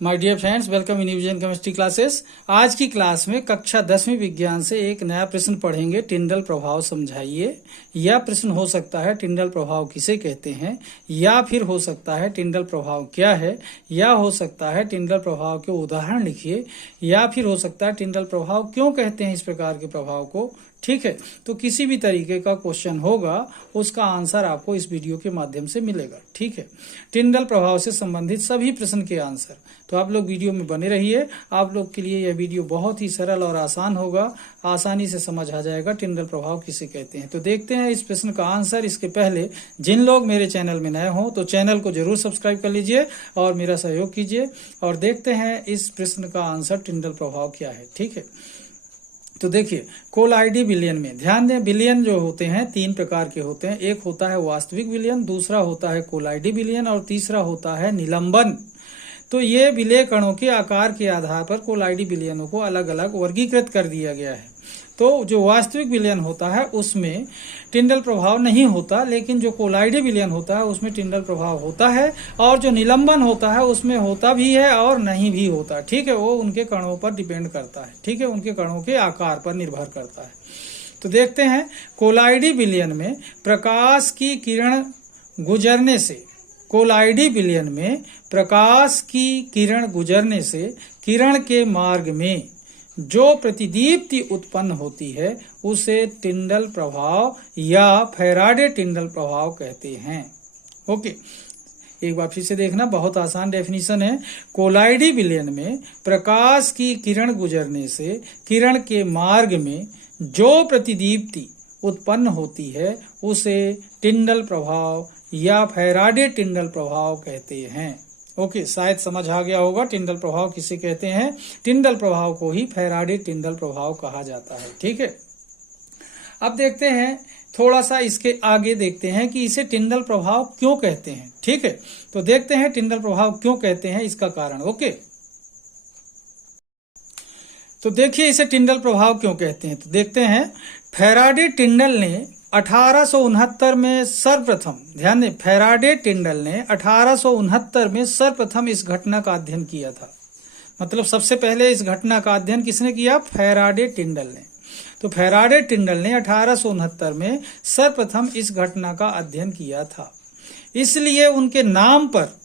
My dear friends, welcome in न्यूजन chemistry classes. आज की क्लास में कक्षा 10वीं विज्ञान से एक नया प्रश्न पढ़ेंगे। टिंडल प्रभाव समझाइए। यह प्रश्न हो सकता है टिंडल प्रभाव किसे कहते हैं, या फिर हो सकता है टिंडल प्रभाव क्या है, या हो सकता है टिंडल प्रभाव के उदाहरण लिखिए, या फिर हो सकता है टिंडल प्रभाव क्यों कहते हैं इस प्रकार के प्रभाव को। ठीक है, तो किसी भी तरीके का क्वेश्चन होगा उसका आंसर आपको इस वीडियो के माध्यम से मिलेगा। ठीक है, टिंडल प्रभाव से संबंधित सभी प्रश्न के आंसर, तो आप लोग वीडियो में बने रहिए। आप लोग के लिए यह वीडियो बहुत ही सरल और आसान होगा, आसानी से समझ आ जाएगा टिंडल प्रभाव किसे कहते हैं। तो देखते हैं इस प्रश्न का आंसर। इसके पहले जिन लोग मेरे चैनल में नए हों तो चैनल को जरूर सब्सक्राइब कर लीजिए और मेरा सहयोग कीजिए, और देखते हैं इस प्रश्न का आंसर टिंडल प्रभाव क्या है। ठीक है, तो देखिए कोलाइडी विलयन में ध्यान दें, विलयन जो होते हैं तीन प्रकार के होते हैं। एक होता है वास्तविक विलयन, दूसरा होता है कोलाइडी विलयन, और तीसरा होता है निलंबन। तो ये विलय कणों के आकार के आधार पर कोलाइडी विलयनों को अलग अलग वर्गीकृत कर दिया गया है। तो जो वास्तविक विलयन होता है उसमें टिंडल प्रभाव नहीं होता, लेकिन जो कोलाइडी विलयन होता है उसमें टिंडल प्रभाव होता है, और जो निलंबन होता है उसमें होता भी है और नहीं भी होता। ठीक है, वो उनके कणों पर डिपेंड करता है। ठीक है, उनके कणों के आकार पर निर्भर करता है। तो देखते हैं कोलाइडी विलयन में प्रकाश की किरण गुजरने से, कोलाइडी विलयन में प्रकाश की किरण गुजरने से किरण के मार्ग में जो प्रतिदीप्ति उत्पन्न होती है उसे टिंडल प्रभाव या फैराडे टिंडल प्रभाव कहते हैं। ओके, एक बार फिर से देखना, बहुत आसान डेफिनेशन है। कोलाइडी विलयन में प्रकाश की किरण गुजरने से किरण के मार्ग में जो प्रतिदीप्ति उत्पन्न होती है उसे टिंडल प्रभाव या फैराडे टिंडल प्रभाव कहते हैं। ओके, शायद समझ आ गया होगा टिंडल प्रभाव किसे कहते हैं। टिंडल प्रभाव को ही फैराडे टिंडल प्रभाव कहा जाता है। ठीक है, अब देखते हैं थोड़ा सा इसके आगे देखते हैं कि इसे टिंडल प्रभाव क्यों कहते हैं। ठीक है, तो देखते हैं टिंडल प्रभाव क्यों कहते हैं, इसका कारण। ओके, तो देखिए इसे टिंडल प्रभाव क्यों कहते हैं। तो देखते हैं, फैराडे टिंडल ने 1869 में सर्वप्रथम, ध्यान दें, फैराडे टिंडल ने 1869 में सर्वप्रथम इस घटना का अध्ययन किया था। मतलब सबसे पहले इस घटना का अध्ययन किसने किया? फैराडे टिंडल ने। तो फैराडे टिंडल ने 1869 में सर्वप्रथम इस घटना का अध्ययन किया था, इसलिए उनके नाम पर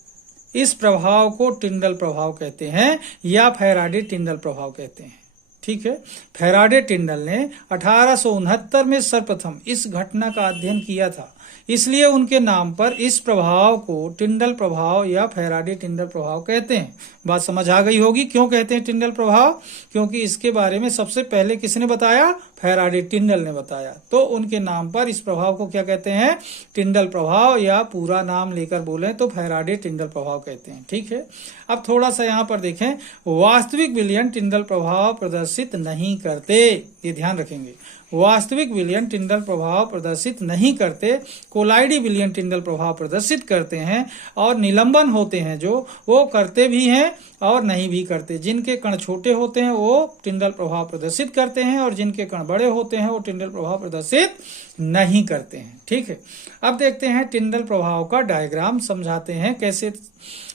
इस प्रभाव को टिंडल प्रभाव कहते हैं या फैराडे टिंडल प्रभाव कहते हैं। ठीक है, फैराडे टिंडल ने 1869 में सर्वप्रथम इस घटना का अध्ययन किया था, इसलिए उनके नाम पर इस प्रभाव को टिंडल प्रभाव या फैराडे टिंडल प्रभाव कहते हैं। बात समझ आ गई होगी क्यों कहते हैं टिंडल प्रभाव, क्योंकि इसके बारे में सबसे पहले किसने बताया? फैराडे टिंडल ने बताया। तो उनके नाम पर इस प्रभाव को क्या कहते हैं? टिंडल प्रभाव, या पूरा नाम लेकर बोले तो फैराडे टिंडल प्रभाव कहते हैं। ठीक है, अब थोड़ा सा यहाँ पर देखें, वास्तविक विलयन टिंडल प्रभाव प्रदर्शित नहीं करते, ये ध्यान रखेंगे। वास्तविक विलयन टिंडल प्रभाव प्रदर्शित नहीं करते, कोलाइडी विलयन टिंडल प्रभाव प्रदर्शित करते हैं, और निलंबन होते हैं जो वो करते भी हैं और नहीं भी करते। जिनके कण छोटे होते हैं वो टिंडल प्रभाव प्रदर्शित करते हैं, और जिनके कण बड़े होते हैं वो टिंडल प्रभाव प्रदर्शित नहीं करते हैं। ठीक है, अब देखते हैं टिंडल प्रभाव का डायग्राम, समझाते हैं कैसे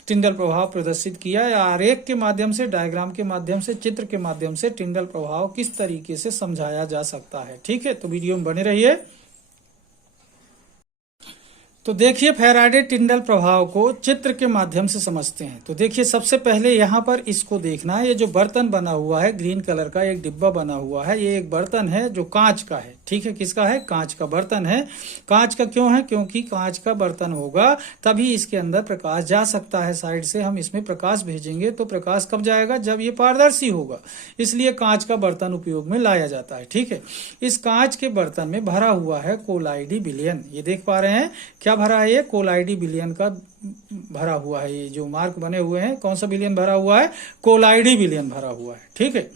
टिंडल प्रभाव प्रदर्शित किया, या आरेख के माध्यम से, डायग्राम के माध्यम से, चित्र के माध्यम से टिंडल प्रभाव किस तरीके से समझाया जा सकता है। ठीक है, तो वीडियो में बने रहिए। तो देखिए फैराडे टिंडल प्रभाव को चित्र के माध्यम से समझते हैं। तो देखिए सबसे पहले यहाँ पर इसको देखना है, ये जो बर्तन बना हुआ है ग्रीन कलर का, एक डिब्बा बना हुआ है, ये एक बर्तन है जो कांच का है। ठीक है, किसका है? कांच का बर्तन है। कांच का क्यों है? क्योंकि कांच का बर्तन होगा तभी इसके अंदर प्रकाश जा सकता है। साइड से हम इसमें प्रकाश भेजेंगे तो प्रकाश कब जाएगा? जब ये पारदर्शी होगा, इसलिए कांच का बर्तन उपयोग में लाया जाता है। ठीक है, इस कांच के बर्तन में भरा हुआ है कोलाइडी विलयन, ये देख पा रहे हैं क्या भरा है? ये कोलाइडी विलयन का भरा हुआ है। ये जो मार्क बने हुए हैं, कौन सा विलयन भरा हुआ है? कोलाइडी विलयन भरा हुआ है। ठीक है,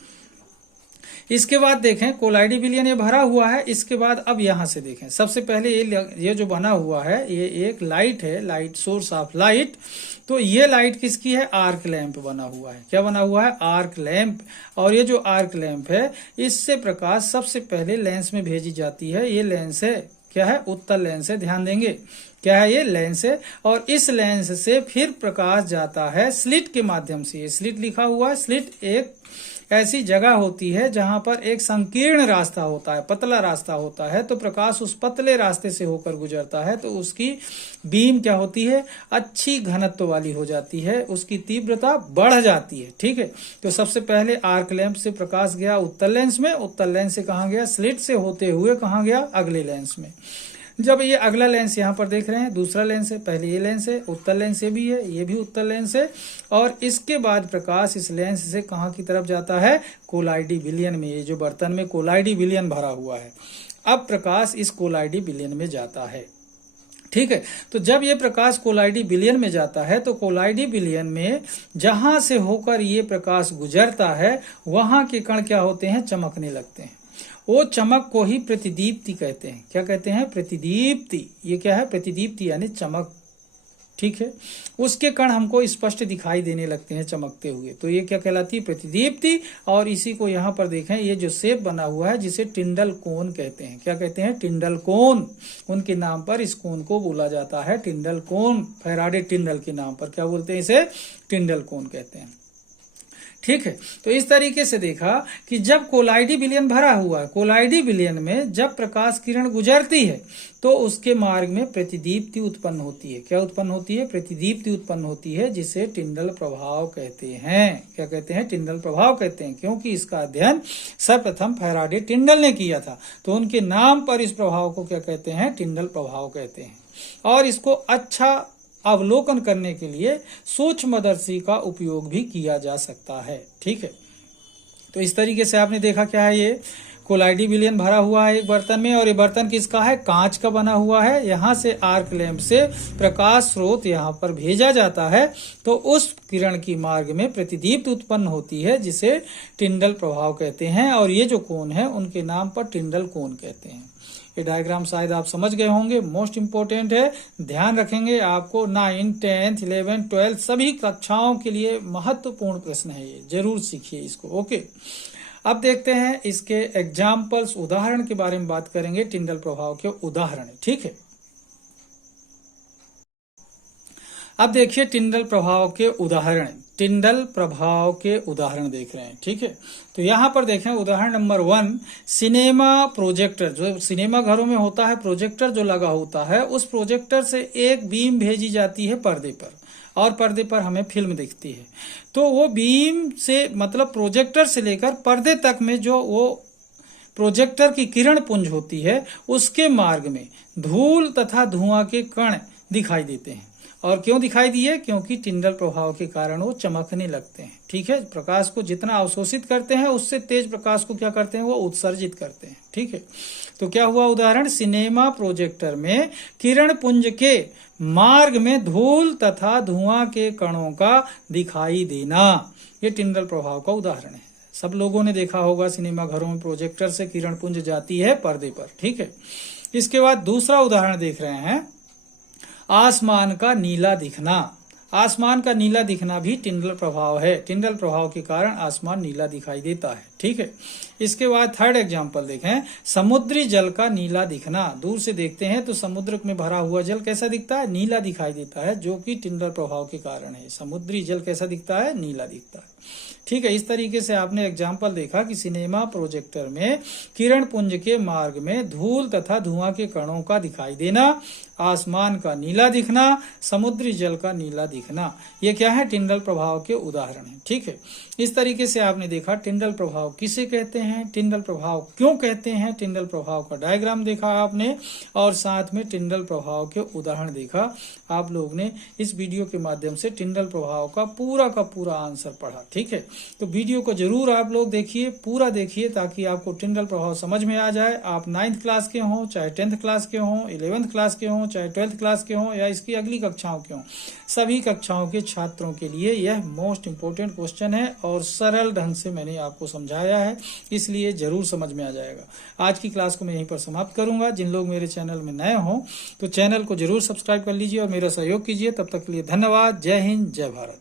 इसके बाद देखें कोलाइडी विलयन ये भरा हुआ है। इसके बाद अब यहां से देखें, सबसे पहले ये जो बना हुआ है ये एक लाइट है, लाइट, सोर्स ऑफ लाइट। तो ये लाइट किसकी है? आर्क लैंप बना हुआ है। क्या बना हुआ है? Arc lamp. और ये जो आर्क लैंप है इससे प्रकाश सबसे पहले लेंस में भेजी जाती है। ये लेंस है, क्या है? उत्तल लेंस है, ध्यान देंगे। क्या है ये? लेंस है। और इस लेंस से फिर प्रकाश जाता है स्लिट के माध्यम से। ये स्लिट लिखा हुआ है। स्लिट एक ऐसी जगह होती है जहां पर एक संकीर्ण रास्ता होता है, पतला रास्ता होता है, तो प्रकाश उस पतले रास्ते से होकर गुजरता है तो उसकी बीम क्या होती है? अच्छी घनत्व वाली हो जाती है, उसकी तीव्रता बढ़ जाती है। ठीक है, तो सबसे पहले आर्क लैंप से प्रकाश गया उत्तल लेंस में, उत्तल लेंस से कहां गया? स्लिट से होते हुए कहां गया? अगले लेंस में। जब ये अगला लेंस यहाँ पर देख रहे हैं, दूसरा लेंस है, पहले ये लेंस है, उत्तल लेंस ये भी है, ये भी उत्तल लेंस है, और इसके बाद प्रकाश इस लेंस से कहाँ की तरफ जाता है? कोलाइडी विलयन में। ये जो बर्तन में कोलाइडी विलयन भरा हुआ है, अब प्रकाश इस कोलाइडी विलयन में जाता है। ठीक है, तो जब ये प्रकाश कोलाइडी विलयन में जाता है तो कोलाइडी विलयन में जहां से होकर ये प्रकाश गुजरता है वहां के कण क्या होते हैं? चमकने लगते हैं। वो चमक को ही प्रतिदीप्ति कहते हैं। क्या कहते हैं? प्रतिदीप्ति। ये क्या है? प्रतिदीप्ति यानी चमक। ठीक है, उसके कण हमको स्पष्ट दिखाई देने लगते हैं चमकते हुए, तो ये क्या कहलाती है? प्रतिदीप्ति। और इसी को यहाँ पर देखें, ये जो शेप बना हुआ है जिसे टिंडल कोन कहते हैं। क्या कहते हैं? टिंडल कोन। उनके नाम पर इस कोन को बोला जाता है टिंडल कोन। फैराडे टिंडल के नाम पर क्या बोलते हैं? इसे टिंडल कोन कहते हैं। ठीक है, तो इस तरीके से देखा कि जब कोलाइडी विलयन भरा हुआ है, कोलाइडी विलयन में जब प्रकाश किरण गुजरती है तो उसके मार्ग में प्रतिदीप्ति उत्पन्न होती है। क्या उत्पन्न होती है? प्रतिदीप्ति उत्पन्न होती है, जिसे टिंडल प्रभाव कहते हैं। क्या कहते हैं? टिंडल प्रभाव कहते हैं, क्योंकि इसका अध्ययन सर्वप्रथम फैराडे टिंडल ने किया था, तो उनके नाम पर इस प्रभाव को क्या कहते हैं? टिंडल प्रभाव कहते हैं। और इसको अच्छा अवलोकन करने के लिए सूक्ष्मदर्शी का उपयोग भी किया जा सकता है। ठीक है, तो इस तरीके से आपने देखा क्या है? ये कोलाइडी विलयन भरा हुआ है एक बर्तन में, और ये बर्तन किसका है? कांच का बना हुआ है। यहाँ से आर्क लैंप से प्रकाश स्रोत यहाँ पर भेजा जाता है तो उस किरण की मार्ग में प्रतिदीप्ति उत्पन्न होती है, जिसे टिंडल प्रभाव कहते हैं। और ये जो कोण है उनके नाम पर टिंडल कोण कहते हैं। ये डायग्राम शायद आप समझ गए होंगे, मोस्ट इंपोर्टेंट है, ध्यान रखेंगे। आपको 9, 10, 11, 12 सभी कक्षाओं के लिए महत्वपूर्ण प्रश्न है, ये जरूर सीखिए इसको। ओके, अब देखते हैं इसके एग्जाम्पल्स, उदाहरण के बारे में बात करेंगे। टिंडल प्रभाव के उदाहरण। ठीक है, अब देखिए टिंडल प्रभाव के उदाहरण। टिंडल प्रभाव के उदाहरण देख रहे हैं। ठीक है, तो यहाँ पर देखें उदाहरण नंबर 1, सिनेमा प्रोजेक्टर। जो सिनेमा घरों में होता है प्रोजेक्टर जो लगा होता है, उस प्रोजेक्टर से एक बीम भेजी जाती है पर्दे पर, और पर्दे पर हमें फिल्म दिखती है। तो वो बीम से मतलब प्रोजेक्टर से लेकर पर्दे तक में जो वो प्रोजेक्टर की किरण पुंज होती है, उसके मार्ग में धूल तथा धुआं के कण दिखाई देते हैं। और क्यों दिखाई दिए? क्योंकि टिंडल प्रभाव के कारण वो चमकने लगते हैं। ठीक है, प्रकाश को जितना अवशोषित करते हैं उससे तेज प्रकाश को क्या करते हैं? वो उत्सर्जित करते हैं। ठीक है, तो क्या हुआ उदाहरण? सिनेमा प्रोजेक्टर में किरण पुंज के मार्ग में धूल तथा धुआं के कणों का दिखाई देना, ये टिंडल प्रभाव का उदाहरण है। सब लोगों ने देखा होगा सिनेमा घरों में प्रोजेक्टर से किरण पुंज जाती है पर्दे पर। ठीक है, इसके बाद दूसरा उदाहरण देख रहे हैं, आसमान का नीला दिखना। आसमान का नीला दिखना भी टिंडल प्रभाव है। टिंडल प्रभाव के कारण आसमान नीला दिखाई देता है। ठीक है, इसके बाद थर्ड एग्जांपल देखें, समुद्री जल का नीला दिखना। दूर से देखते हैं तो समुद्र में भरा हुआ जल कैसा दिखता है? नीला दिखाई देता है, जो कि टिंडल प्रभाव के कारण है। समुद्री जल कैसा दिखता है? नीला दिखता है। ठीक है, इस तरीके से आपने एग्जाम्पल देखा कि सिनेमा प्रोजेक्टर में किरण पुंज के मार्ग में धूल तथा धुआं के कणों का दिखाई देना, आसमान का नीला दिखना, समुद्री जल का नीला दिखना, ये क्या है? टिंडल प्रभाव के उदाहरण है। ठीक है, इस तरीके से आपने देखा टिंडल प्रभाव किसे कहते हैं, टिंडल प्रभाव क्यों कहते हैं, टिंडल प्रभाव का डायग्राम देखा आपने, और साथ में टिंडल प्रभाव के उदाहरण देखा। आप लोग ने इस वीडियो के माध्यम से टिंडल प्रभाव का पूरा आंसर पढ़ा। ठीक है, तो वीडियो को जरूर आप लोग देखिए, पूरा देखिए, ताकि आपको टिंडल प्रभाव समझ में आ जाए। आप 9th क्लास के हों, चाहे 10th क्लास के हों, 11th क्लास के हों, चाहे 12th क्लास के हों, या इसकी अगली कक्षाओं के हों, सभी कक्षाओं के छात्रों के लिए यह मोस्ट इंपोर्टेंट क्वेश्चन है, और सरल ढंग से मैंने आपको समझाया है, इसलिए जरूर समझ में आ जाएगा। आज की क्लास को मैं यहीं पर समाप्त करूंगा। जिन लोग मेरे चैनल में नए हों तो चैनल को जरूर सब्सक्राइब कर लीजिए और मेरा सहयोग कीजिए। तब तक के लिए धन्यवाद। जय हिंद, जय भारत।